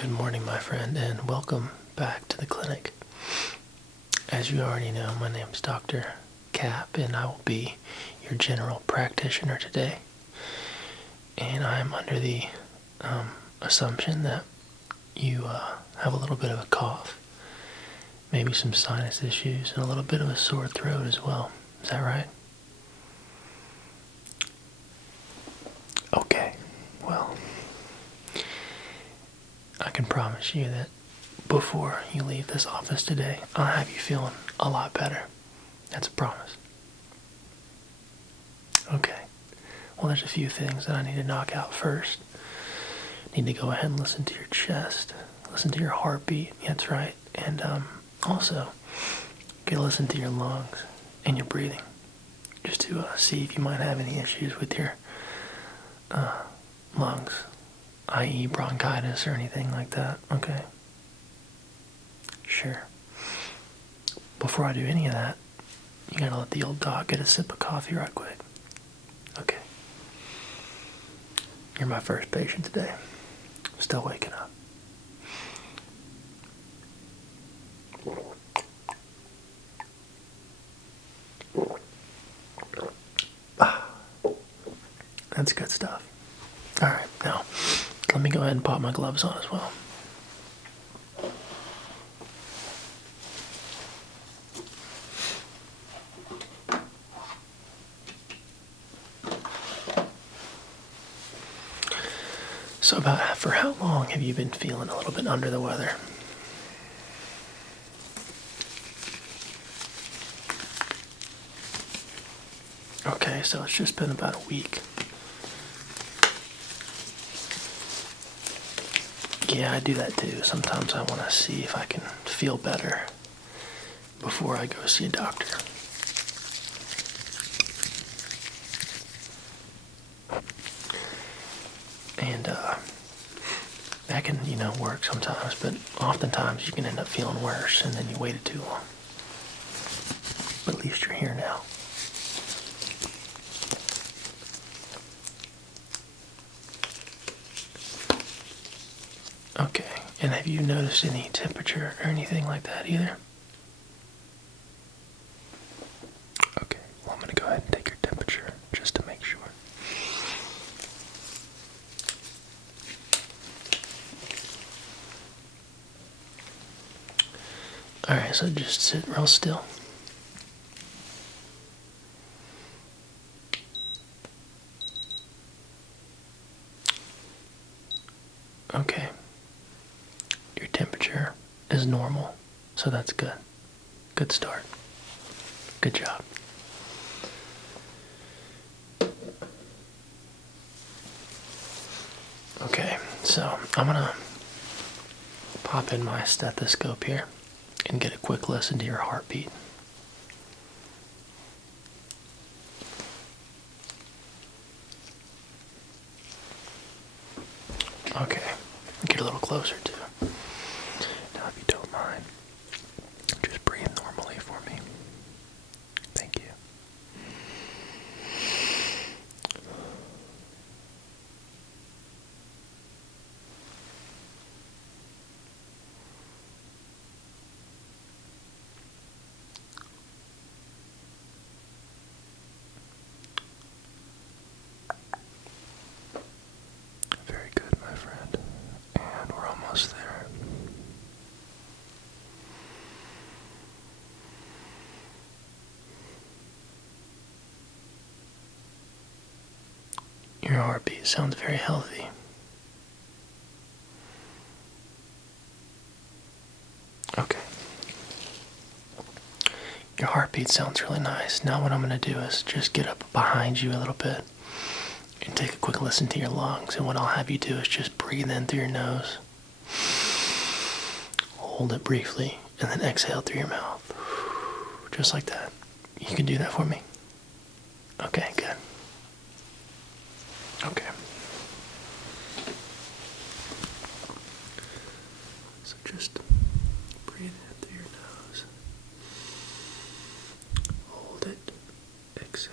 Good morning, my friend, and welcome back to the clinic. As you already know, my name is Dr. Cap, and I will be your general practitioner today. And I'm under the assumption that you have a little bit of a cough, maybe some sinus issues, and a little bit of a sore throat as well. Is that right? Okay, well, I can promise you that before you leave this office today, I'll have you feeling a lot better. That's a promise. Okay. Well, there's a few things that I need to knock out first. I need to go ahead and listen to your chest, listen to your heartbeat. That's right. And also, get to listen to your lungs and your breathing, just to see if you might have any issues with your lungs, i.e. bronchitis or anything like that. Okay. Sure. Before I do any of that, you gotta let the old dog get a sip of coffee right quick. Okay. You're my first patient today. Still waking up. That's good stuff. Alright, now, let me go ahead and pop my gloves on as well. So for how long have you been feeling a little bit under the weather? Okay, so it's just been about a week. Yeah, I do that too. Sometimes I want to see if I can feel better before I go see a doctor. And that can, work sometimes, but oftentimes you can end up feeling worse and then you waited too long. But at least you're here now. Okay, and have you noticed any temperature or anything like that either? Okay, well, I'm going to go ahead and take your temperature just to make sure. Alright, so just sit real still. Okay. Your temperature is normal, so that's good. Good start. Good job. Okay, so I'm gonna pop in my stethoscope here and get a quick listen to your heartbeat. Okay, get a little closer too. Now, if you don't mind, just breathe normally for me. Thank you. Very good, my friend. And we're almost there. Your heartbeat sounds very healthy. Okay. Your heartbeat sounds really nice. Now what I'm going to do is just get up behind you a little bit and take a quick listen to your lungs. And what I'll have you do is just breathe in through your nose. Hold it briefly and then exhale through your mouth. Just like that. You can do that for me? Okay, good. Okay. So just breathe in through your nose. Hold it. Exhale.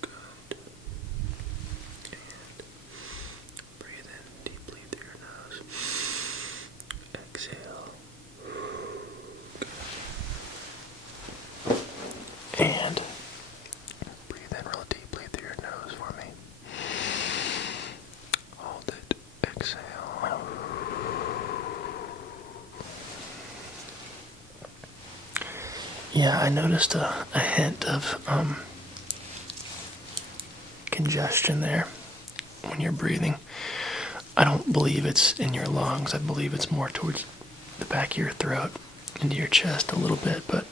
Good. And breathe in And breathe in real deeply through your nose for me. Hold it. Exhale. Yeah, I noticed a hint of congestion there when you're breathing. I don't believe it's in your lungs. I believe it's more towards the back of your throat, into your chest a little bit, but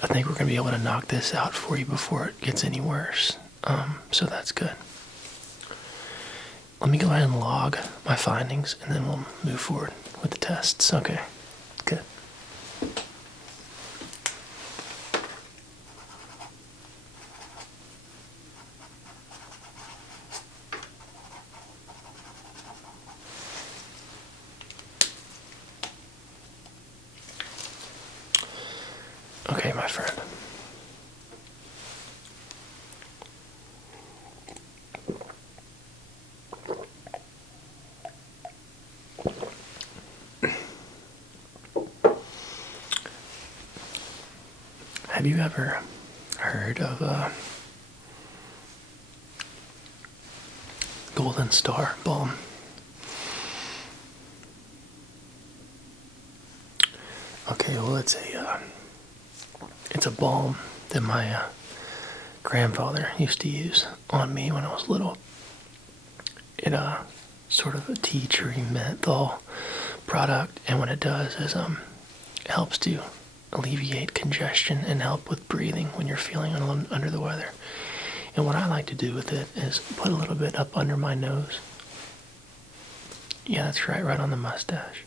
I think we're going to be able to knock this out for you before it gets any worse. So that's good. Let me go ahead and log my findings, and then we'll move forward with the tests. Okay, good. Okay, my friend. Have you ever heard of Golden Star balm? Okay, well it's a balm that my grandfather used to use on me when I was little. It sort of a tea tree menthol product, and what it does is it helps to alleviate congestion and help with breathing when you're feeling a little under the weather. And what I like to do with it is put a little bit up under my nose. Yeah, that's right on the mustache.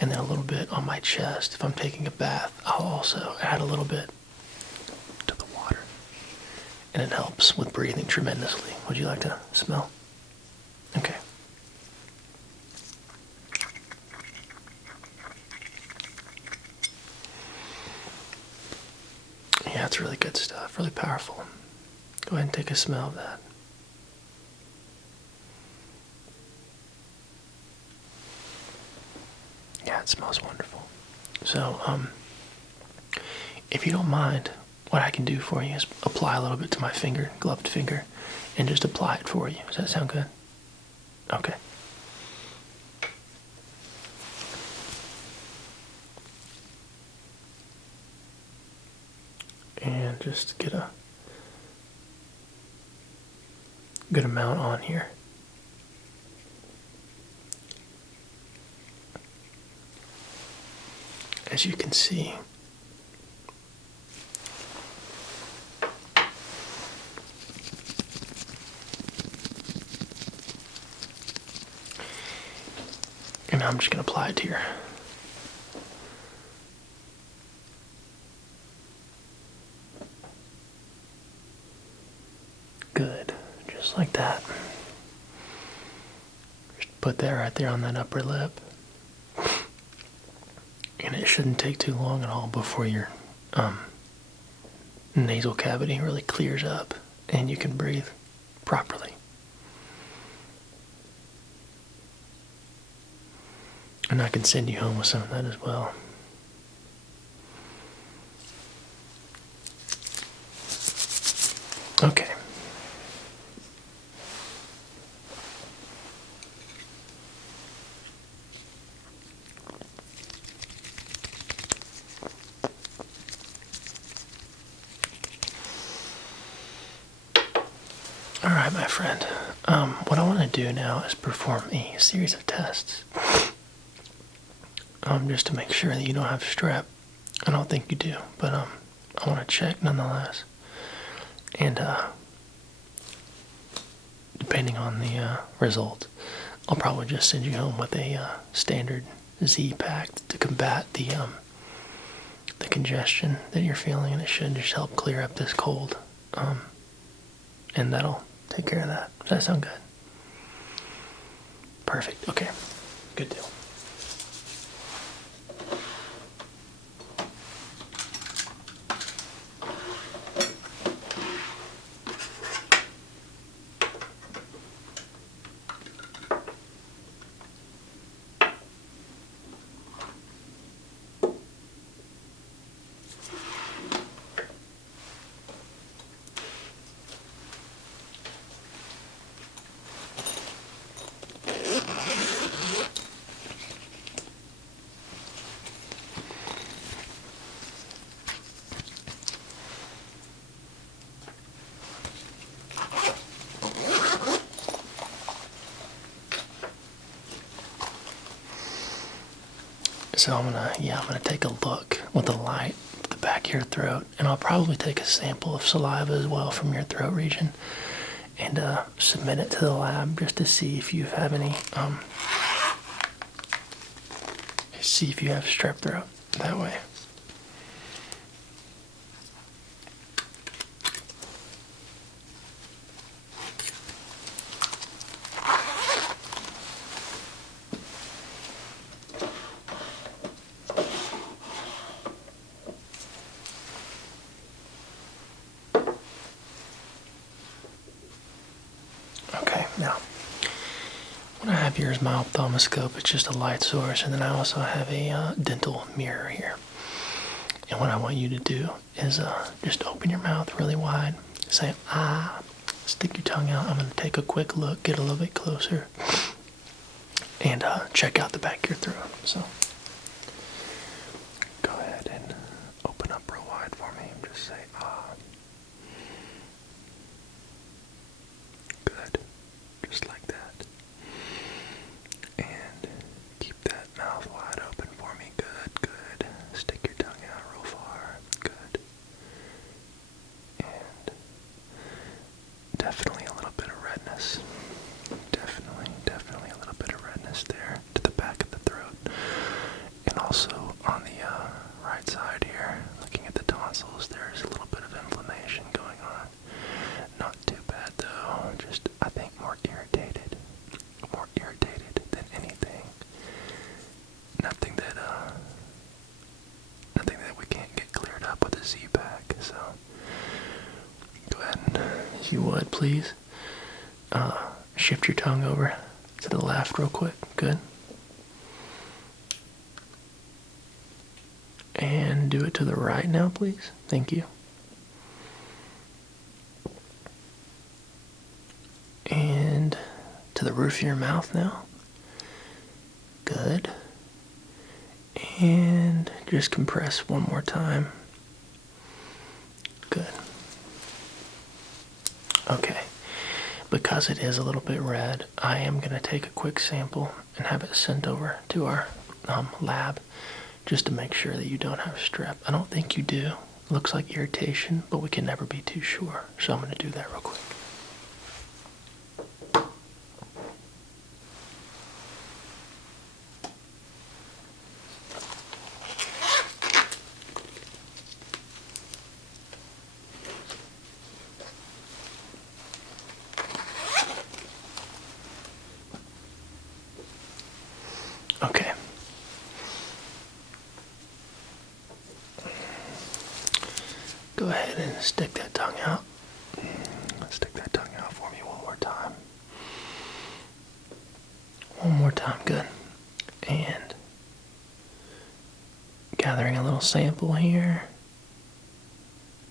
And then a little bit on my chest. If I'm taking a bath, I'll also add a little bit to the water. And it helps with breathing tremendously. Would you like to smell? Okay. Yeah, it's really good stuff, really powerful. Go ahead and take a smell of that. Yeah, it smells wonderful. So, if you don't mind, what I can do for you is apply a little bit to my finger, gloved finger, and just apply it for you. Does that sound good? Okay. And just get a good amount on here. As you can see, and I'm just going to apply it to your good, just like that. Just put that right there on that upper lip. And it shouldn't take too long at all before your nasal cavity really clears up and you can breathe properly. And I can send you home with some of that as well. Okay. All right, my friend. What I want to do now is perform a series of tests. Just to make sure that you don't have strep. I don't think you do, but I want to check nonetheless. And depending on the result, I'll probably just send you home with a standard Z-Pack to combat the congestion that you're feeling, and it should just help clear up this cold. And that'll take care of that. Does that sound good? Perfect. Okay. Good deal. So I'm gonna take a look with the light at the back of your throat, and I'll probably take a sample of saliva as well from your throat region, and submit it to the lab just to see if you have any, see if you have strep throat that way. Okay, now what I have here is my ophthalmoscope. It's just a light source, and then I also have a dental mirror here. And what I want you to do is just open your mouth really wide, say ah, stick your tongue out. I'm going to take a quick look, get a little bit closer, and check out the back of your throat. So go ahead and open up real wide for me. Just say ah. Good. Just like that. And keep that mouth wide open for me. Good, good. Stick your tongue out real far. Good. And definitely a little bit of redness. Definitely a little bit of redness there to the back of the throat. And also on the right side here, looking at the tonsils, there's a little bit of inflammation going on. Not too bad though, just I think more irritated than anything. Nothing that we can't get cleared up with a Z-Pack. So go ahead and, if you would, please shift your tongue over to the left real quick. Good. And do it to the right now, please. Thank you. And to the roof of your mouth now. Good. And just compress one more time. Good. Okay. Because it is a little bit red, I am going to take a quick sample and have it sent over to our lab just to make sure that you don't have strep. I don't think you do. It looks like irritation, but we can never be too sure. So I'm going to do that real quick. Okay. Go ahead and stick that tongue out. Stick that tongue out for me one more time. One more time, good. And gathering a little sample here.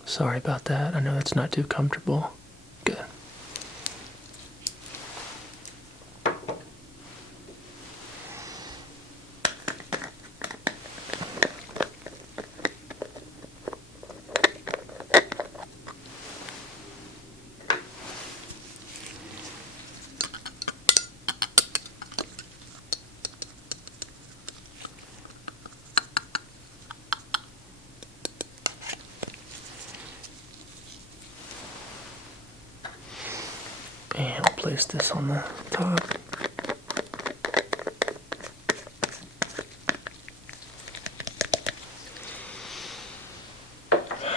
Sorry about that. I know that's not too comfortable. Good. And I'll place this on the top.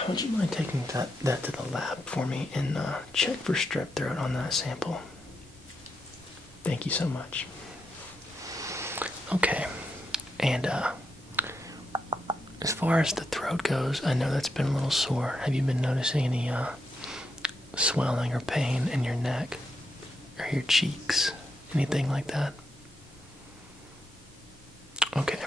Would you mind taking that to the lab for me and check for strep throat on that sample? Thank you so much. Okay, and as far as the throat goes, I know that's been a little sore. Have you been noticing any swelling or pain in your neck or your cheeks? Anything like that? Okay.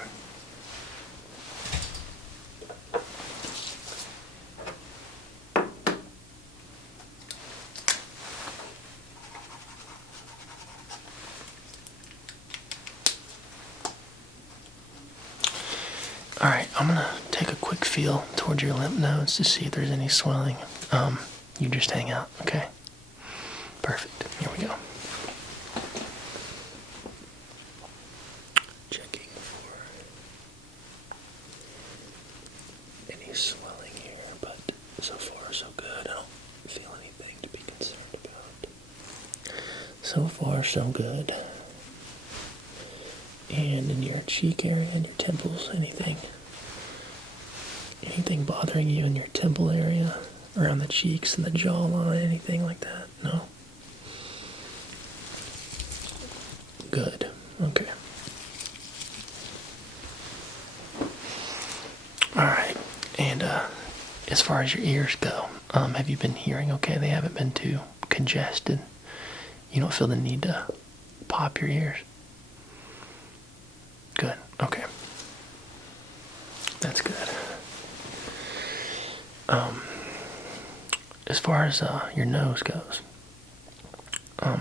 Alright, I'm going to take a quick feel towards your lymph nodes to see if there's any swelling. You just hang out, okay? Perfect. Here we go. Checking for far, so good. And in your cheek area and your temples, anything bothering you in your temple area, around the cheeks and the jawline, anything like that? No? Good. Okay. Alright. And as far as your ears go, have you been hearing okay? They haven't been too congested. You don't feel the need to pop your ears? Good. Okay. That's good. As far as your nose goes,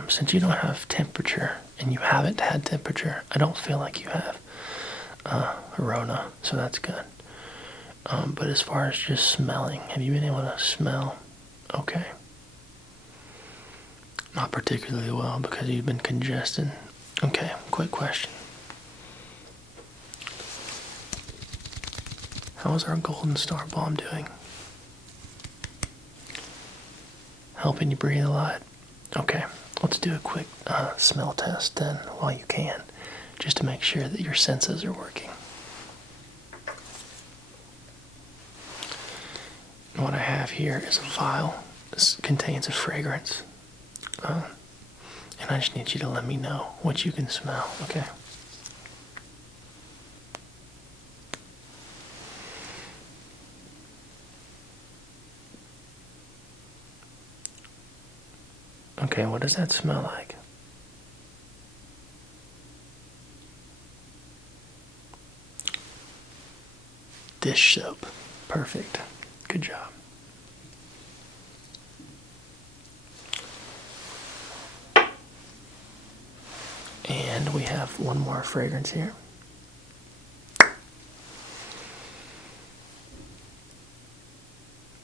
since you don't have temperature, and you haven't had temperature, I don't feel like you have Rona, so that's good. But as far as just smelling, have you been able to smell okay? Not particularly well because you've been congested. Okay, quick question. How's our Golden Star Bomb doing? Helping you breathe a lot? Okay, let's do a quick smell test then while you can, just to make sure that your senses are working. And what I have here is a vial. This contains a fragrance. And I just need you to let me know what you can smell, okay? Okay, what does that smell like? Dish soap. Perfect. Good job. And we have one more fragrance here.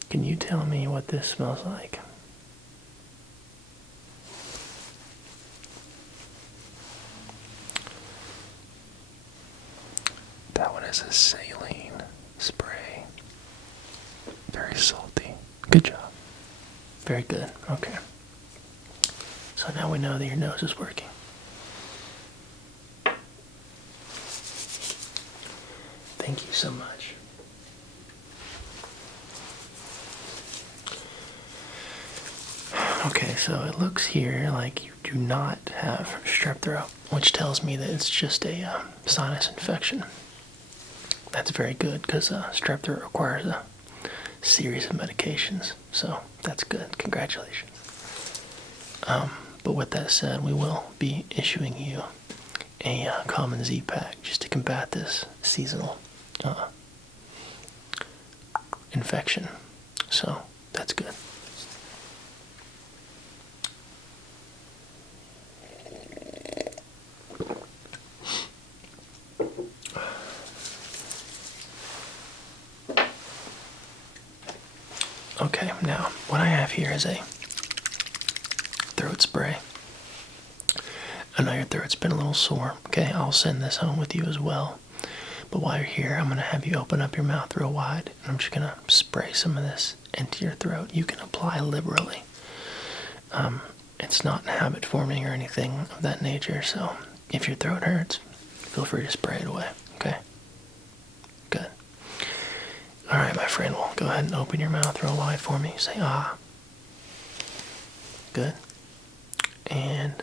Can you tell me what this smells like? That one is a saline spray. Very salty. Good job. Very good. Okay. So now we know that your nose is working. Thank you so much. Okay, so it looks here like you do not have strep throat, which tells me that it's just a sinus infection. That's very good because strep throat requires a series of medications, so that's good. Congratulations. But with that said, we will be issuing you a common Z-Pack just to combat this seasonal infection. So that's good. Okay, now what I have here is a throat spray. I know your throat's been a little sore. Okay, I'll send this home with you as well. But while you're here, I'm going to have you open up your mouth real wide, and I'm just going to spray some of this into your throat. You can apply liberally. It's not habit forming or anything of that nature, so if your throat hurts, feel free to spray it away, okay? Good. Alright, my friend, well, go ahead and open your mouth real wide for me. Say, ah. Good. And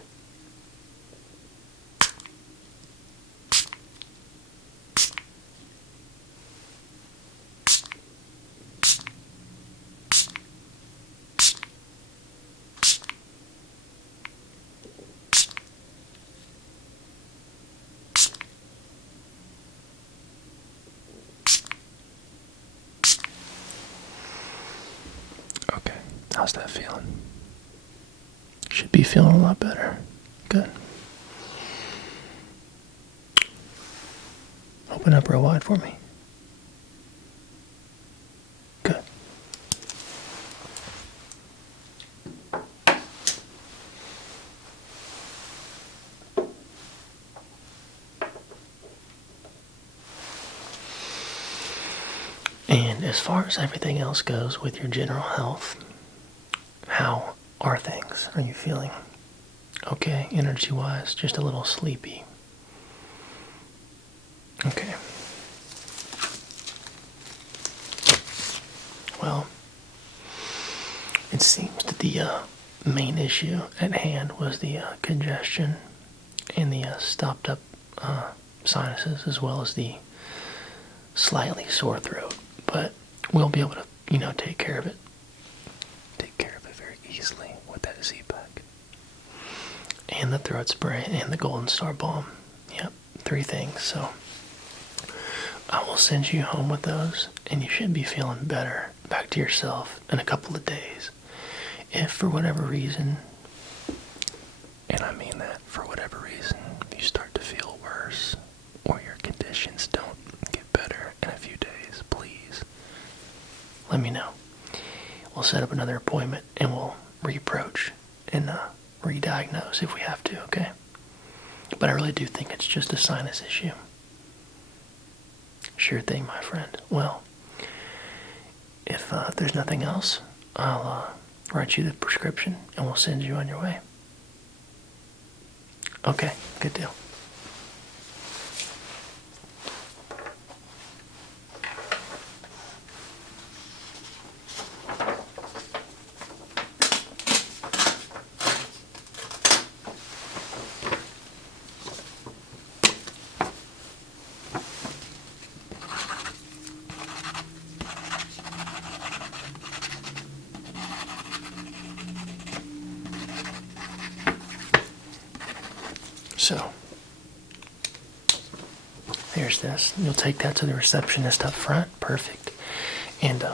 okay, how's that feeling? Should be feeling a lot better. Good. Open up real wide for me. Good. And as far as everything else goes with your general health, how are things? Are you feeling Okay, energy-wise, just a little sleepy. Okay. Well, it seems that the main issue at hand was the congestion and the stopped up sinuses, as well as the slightly sore throat. But we'll be able to, take care of it. Take care of it very easily with that Z-Pack. And the throat spray and the Golden Star Balm. Yep, 3 things. So I will send you home with those, and you should be feeling better, back to yourself in a couple of days. If for whatever reason, and I mean that, for whatever reason, you start to feel worse, or your conditions don't get better in a few days, please let me know. We'll set up another appointment, and we'll reapproach and re-diagnose if we have to, okay? But I really do think it's just a sinus issue. Sure thing, my friend. Well, if there's nothing else, I'll write you the prescription, and we'll send you on your way. Okay, good deal. So, here's this. You'll take that to the receptionist up front. Perfect. And,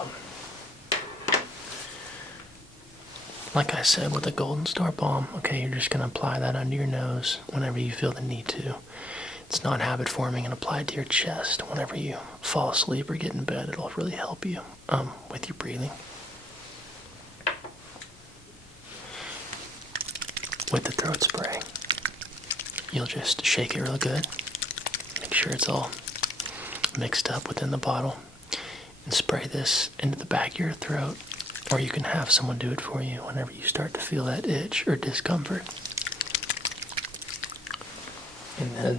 like I said, with the Golden Star Balm, okay, you're just going to apply that under your nose whenever you feel the need to. It's not habit forming, and apply it to your chest whenever you fall asleep or get in bed. It'll really help you with your breathing. With the throat spray, you'll just shake it real good. Make sure it's all mixed up within the bottle. And spray this into the back of your throat. Or you can have someone do it for you whenever you start to feel that itch or discomfort. And then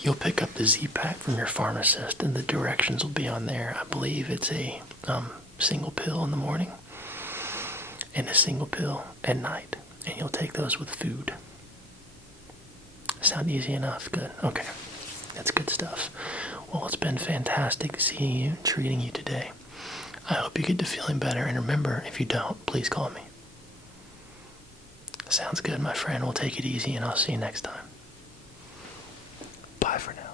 you'll pick up the Z-Pack from your pharmacist, and the directions will be on there. I believe it's a single pill in the morning and a single pill at night. And you'll take those with food. Sound easy enough? Good. Okay. That's good stuff. Well, it's been fantastic seeing you, treating you today. I hope you get to feeling better, and remember, if you don't, please call me. Sounds good, my friend. We'll take it easy, and I'll see you next time. Bye for now.